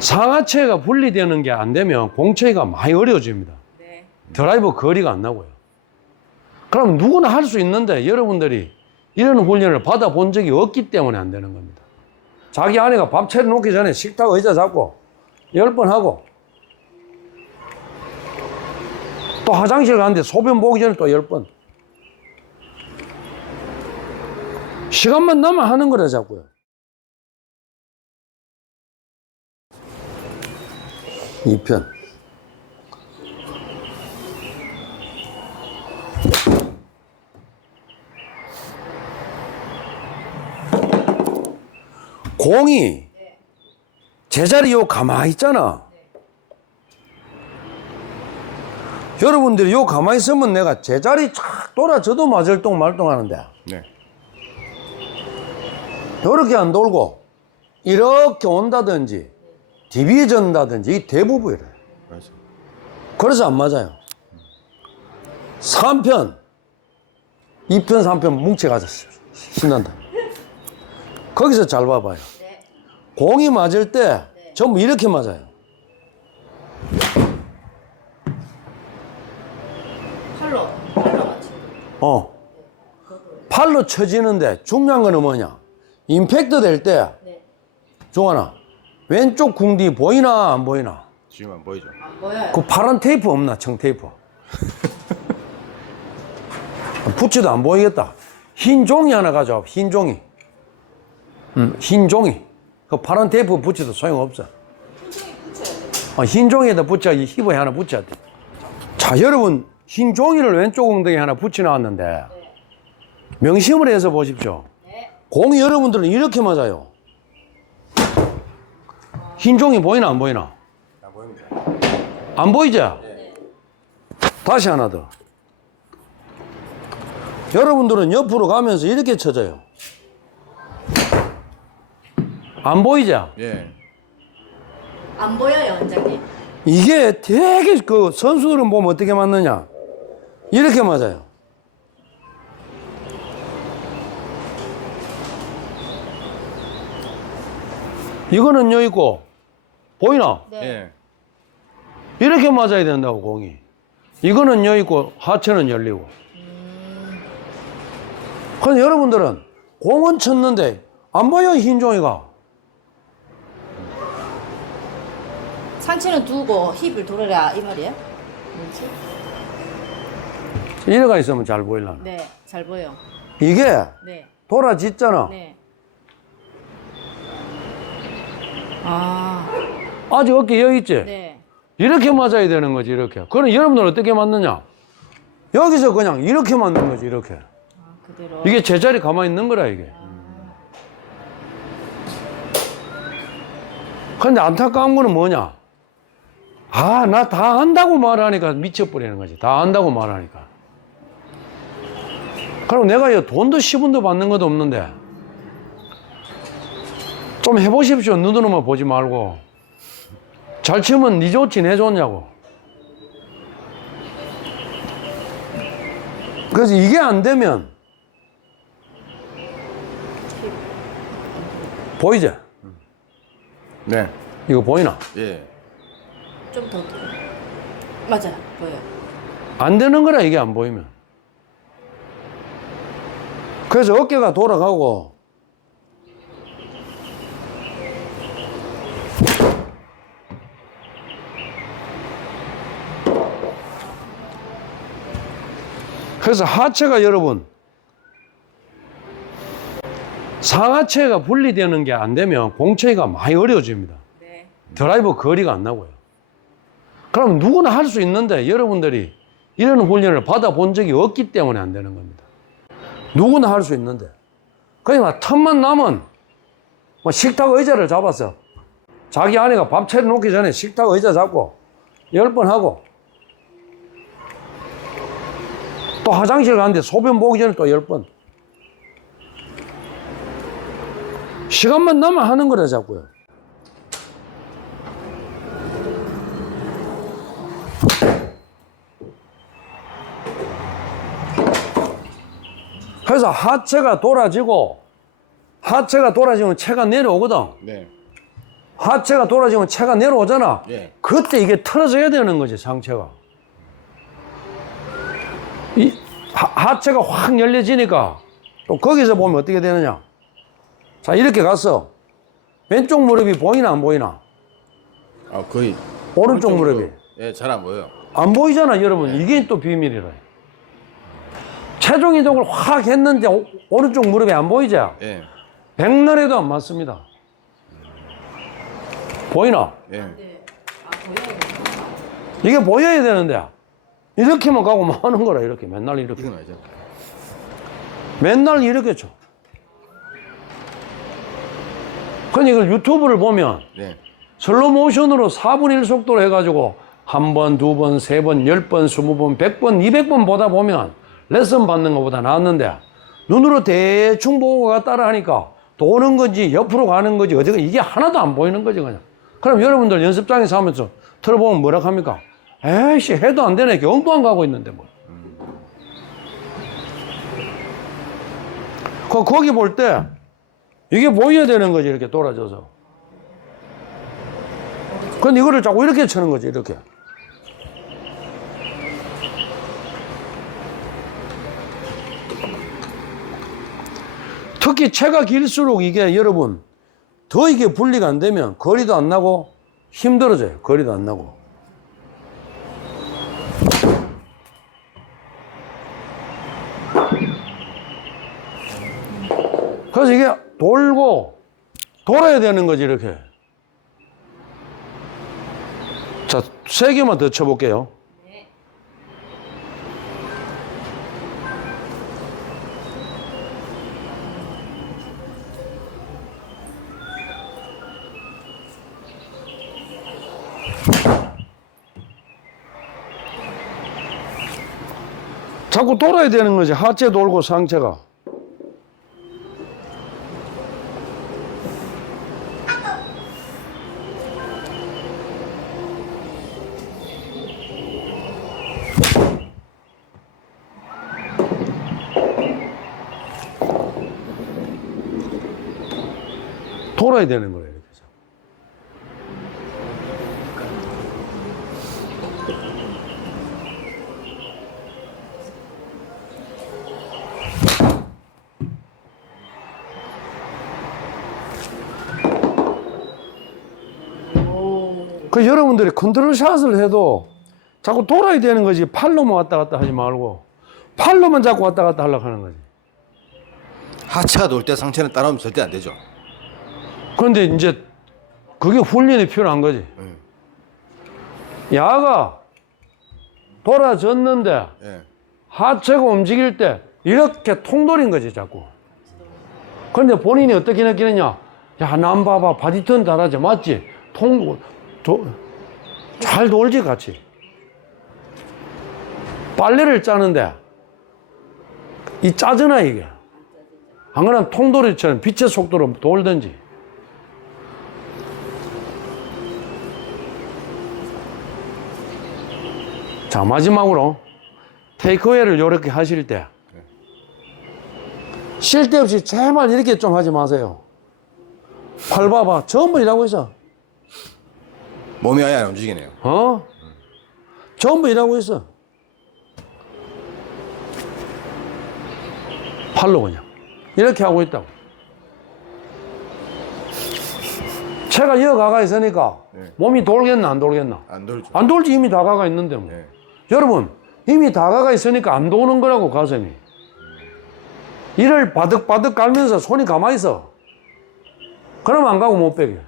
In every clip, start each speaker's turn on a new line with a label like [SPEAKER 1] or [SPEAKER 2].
[SPEAKER 1] 상하체가 분리되는 게 안 되면 공체가 많이 어려워집니다.
[SPEAKER 2] 네.
[SPEAKER 1] 드라이버 거리가 안 나고요. 그럼 누구나 할 수 있는데 여러분들이 이런 훈련을 받아본 적이 없기 때문에 안 되는 겁니다. 자기 아내가 밥 차려놓기 전에 식탁 의자 잡고 열 번 하고 또 화장실 가는데 소변 보기 전에 또 열 번. 시간만 나면 하는 거라 자고요. 이편 공이 제자리 요 가만히 있잖아. 여러분들이 요 가만히 있으면 내가 제자리 착 돌아져도 마절동 말동 하는데
[SPEAKER 3] 네.
[SPEAKER 1] 이렇게 안 돌고 이렇게 온다든지 디비전다든지 이 대부분 이래.
[SPEAKER 3] 맞아.
[SPEAKER 1] 그래서 안 맞아요. 3편, 2편, 3편 뭉쳐가자. 신난다. 거기서 잘 봐봐요.
[SPEAKER 2] 네.
[SPEAKER 1] 공이 맞을 때 전부 이렇게 맞아요.
[SPEAKER 2] 팔로 팔로 맞추.
[SPEAKER 1] 어. 팔로 쳐지는데 중요한 거는 뭐냐? 임팩트 될 때,
[SPEAKER 2] 네.
[SPEAKER 1] 종환아, 왼쪽 궁디 보이나 안 보이나?
[SPEAKER 3] 지금 안 보이죠?
[SPEAKER 2] 안 보여요.
[SPEAKER 1] 그 파란 테이프 없나? 청 테이프. 붙여도 안 보이겠다. 흰 종이 하나 가져와. 흰 종이. 음, 흰 종이. 그 파란 테이프 붙여도 소용없어. 어, 흰 종이에다 붙여, 이 힙에 하나 붙여야 돼. 자, 여러분, 흰 종이를 왼쪽 엉덩이에 하나 붙여놨는데, 명심을 해서 보십시오.
[SPEAKER 2] 네.
[SPEAKER 1] 공이 여러분들은 이렇게 맞아요. 흰 종이 보이나 안 보이나?
[SPEAKER 3] 안 보입니다.
[SPEAKER 1] 안 보이죠? 다시 하나 더. 여러분들은 옆으로 가면서 이렇게 쳐져요. 안 보이죠?
[SPEAKER 3] 예.
[SPEAKER 2] 안 보여요, 원장님.
[SPEAKER 1] 이게 되게 그 선수들은 보면 어떻게 맞느냐? 이렇게 맞아요. 이거는 여 있고 보이나?
[SPEAKER 2] 네.
[SPEAKER 3] 예.
[SPEAKER 1] 이렇게 맞아야 된다고 공이. 이거는 여 있고 하체는 열리고. 근데 여러분들은 공은 쳤는데 안 보여 흰 종이가.
[SPEAKER 2] 상체는 두고 힙을 돌려라 이 말이에요? 뭐지?
[SPEAKER 1] 이래가 있으면 잘 보일라나.
[SPEAKER 2] 네, 잘 보여.
[SPEAKER 1] 이게
[SPEAKER 2] 네,
[SPEAKER 1] 돌아짓잖아.
[SPEAKER 2] 네. 아,
[SPEAKER 1] 아직 어깨 여기 있지?
[SPEAKER 2] 네.
[SPEAKER 1] 이렇게 맞아야 되는 거지 이렇게. 그럼 여러분들 어떻게 맞느냐? 여기서 그냥 이렇게 맞는 거지 이렇게.
[SPEAKER 2] 아, 그대로.
[SPEAKER 1] 이게 제자리 가만히 있는 거라 이게. 근데 안타까운 거는 뭐냐? 아, 나다 안다고 말하니까 미쳐버리는 거지. 다 안다고 말하니까. 그럼 내가 이 돈도 10원도 받는 것도 없는데. 좀 해보십시오. 눈으로만 보지 말고. 잘 치면 니 좋지, 내 좋냐고. 그래서 이게 안 되면 보이지?
[SPEAKER 3] 네.
[SPEAKER 1] 이거 보이나?
[SPEAKER 3] 예.
[SPEAKER 2] 좀더 맞아, 보여.
[SPEAKER 1] 안 되는 거라 이게 안 보이면. 그래서 어깨가 돌아가고 그래서 하체가 여러분 상하체가 분리되는 게 안 되면 공체가 많이 어려워집니다.
[SPEAKER 2] 네.
[SPEAKER 1] 드라이버 거리가 안 나고요. 그럼 누구나 할 수 있는데 여러분들이 이런 훈련을 받아본 적이 없기 때문에 안 되는 겁니다. 누구나 할 수 있는데. 그러니까 틈만 나면 뭐 식탁 의자를 잡았어. 자기 아내가 밥 차려놓기 전에 식탁 의자 잡고 열 번 하고 또 화장실 가는데 소변 보기 전에 또 열 번. 시간만 나면 하는 거라 자고요. 그래서 하체가 돌아지고 하체가 돌아지면 체가 내려오거든.
[SPEAKER 3] 네.
[SPEAKER 1] 하체가 돌아지면 체가 내려오잖아.
[SPEAKER 3] 예.
[SPEAKER 1] 그때 이게 틀어져야 되는 거지, 상체가. 이 하, 하체가 확 열려지니까 또 거기서 보면 어떻게 되느냐. 자, 이렇게 갔어. 왼쪽 무릎이 보이나 안 보이나?
[SPEAKER 3] 아 거의
[SPEAKER 1] 오른쪽 무릎이.
[SPEAKER 3] 예, 잘 안 보여요.
[SPEAKER 1] 안 보이잖아, 여러분. 이게 또 비밀이라. 체중 이동을 확 했는데 오, 오른쪽 무릎이 안 보이죠?
[SPEAKER 3] 예.
[SPEAKER 1] 백날에도 안 맞습니다. 보이나?
[SPEAKER 3] 예.
[SPEAKER 2] 네. 아.
[SPEAKER 1] 이게 보여야 되는데 이렇게만 가고 뭐 하는 거라 이렇게 맨날 이렇게
[SPEAKER 3] 이건 알죠.
[SPEAKER 1] 맨날 이렇게 쳐. 그러니 이걸 유튜브를 보면
[SPEAKER 3] 예.
[SPEAKER 1] 슬로 모션으로 4분 1 속도로 해가지고 한 번, 두 번, 세 번, 열 번, 스무 번, 백 번, 이백 번 보다 보면 레슨 받는 것보다 낫는데 눈으로 대충 보고 따라 하니까 도는 건지 옆으로 가는 건지 어디가 이게 하나도 안 보이는 거지 그냥. 그럼 여러분들 연습장에서 하면서 틀어보면 뭐라 합니까? 에이씨 해도 안 되네 경도 안 가고 있는데 뭐. 그 거기 볼 때 이게 보여야 되는 거지 이렇게 돌아져서. 근데 이거를 자꾸 이렇게 치는 거지 이렇게. 특히 체가 길수록 이게 여러분 더 이게 분리가 안 되면 거리도 안 나고 힘들어져요. 거리도 안 나고. 그래서 이게 돌고 돌아야 되는 거지 이렇게. 자, 세 개만 더 쳐볼게요.
[SPEAKER 2] 네.
[SPEAKER 1] 자꾸 돌아야 되는 거지. 하체 돌고 상체가. 돌아야 되는 거예요. 해서. 그 여러분들이 컨트롤 샷을 해도 자꾸 돌아야 되는 거지 팔로만 왔다 갔다 하지 말고 팔로만 자꾸 왔다 갔다 하려고 하는 거지.
[SPEAKER 3] 하체가 돌 때 상체는 따라오면 절대 안 되죠.
[SPEAKER 1] 그런데 이제 그게 훈련이 필요한 거지. 야가 돌아졌는데
[SPEAKER 3] 예.
[SPEAKER 1] 하체가 움직일 때 이렇게 통돌인 거지 자꾸. 그런데 본인이 어떻게 느끼느냐? 야, 난 봐봐 바디턴 잘하지 맞지? 통, 도, 잘 돌지 같이. 빨래를 짜는데 이 짜증나 이게. 안 그러면 통돌이처럼 빛의 속도로 돌든지. 자 마지막으로 테이크어웨이를 이렇게 하실 때 쉴 데 없이 제발 이렇게 좀 하지 마세요. 팔 봐봐 전부 일하고 있어.
[SPEAKER 3] 몸이 아예 안 움직이네요.
[SPEAKER 1] 어? 전부 일하고 있어. 팔로 그냥 이렇게 하고 있다고. 체가 이어가가 있으니까
[SPEAKER 3] 네.
[SPEAKER 1] 몸이 돌겠나 안 돌겠나?
[SPEAKER 3] 안 돌죠.
[SPEAKER 1] 안 돌지 이미 다가가 있는데 뭐.
[SPEAKER 3] 예.
[SPEAKER 1] 여러분 이미 다가가 있으니까 안 도는 거라고 가슴이. 이를 바득바득 깔면서 손이 가만히 있어. 그러면 안 가고 못 빼게.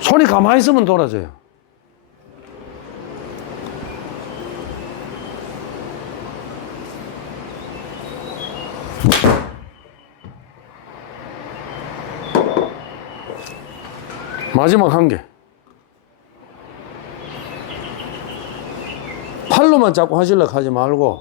[SPEAKER 1] 손이 가만히 있으면 돌아져요. 마지막 한 개 팔로만 자꾸 하시려고 하지 말고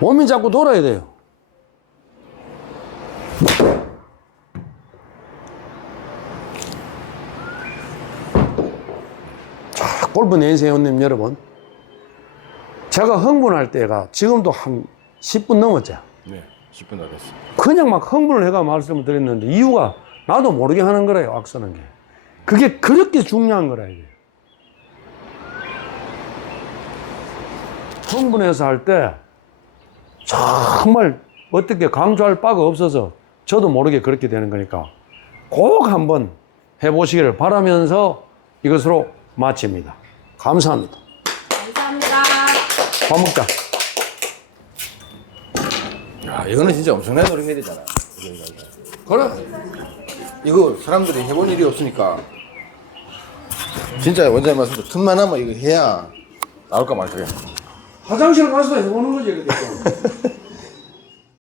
[SPEAKER 1] 몸이 자꾸 돌아야 돼요. 자, 골프 내세요님 여러분. 제가 흥분할 때가 지금도 한 10분 넘었죠.
[SPEAKER 3] 네. 10분 다 됐어.
[SPEAKER 1] 그냥 막 흥분을 해가 말씀을 드렸는데 이유가 나도 모르게 하는 거래요, 악쓰는 게. 그게 그렇게 중요한 거라, 이게. 흥분해서 할 때 정말 어떻게 강조할 바가 없어서 저도 모르게 그렇게 되는 거니까 꼭 한번 해보시기를 바라면서 이것으로 마칩니다. 감사합니다.
[SPEAKER 2] 감사합니다.
[SPEAKER 1] 밥 먹자.
[SPEAKER 3] 야, 이거는 진짜 노력해야 되잖아.
[SPEAKER 1] 그래.
[SPEAKER 3] 이거 사람들이 해본 일이 없으니까 진짜 원장님 말씀대로 틈만 하면 이거 해야 나올까 말까.
[SPEAKER 1] 화장실 가서 해보는 거지, 그게.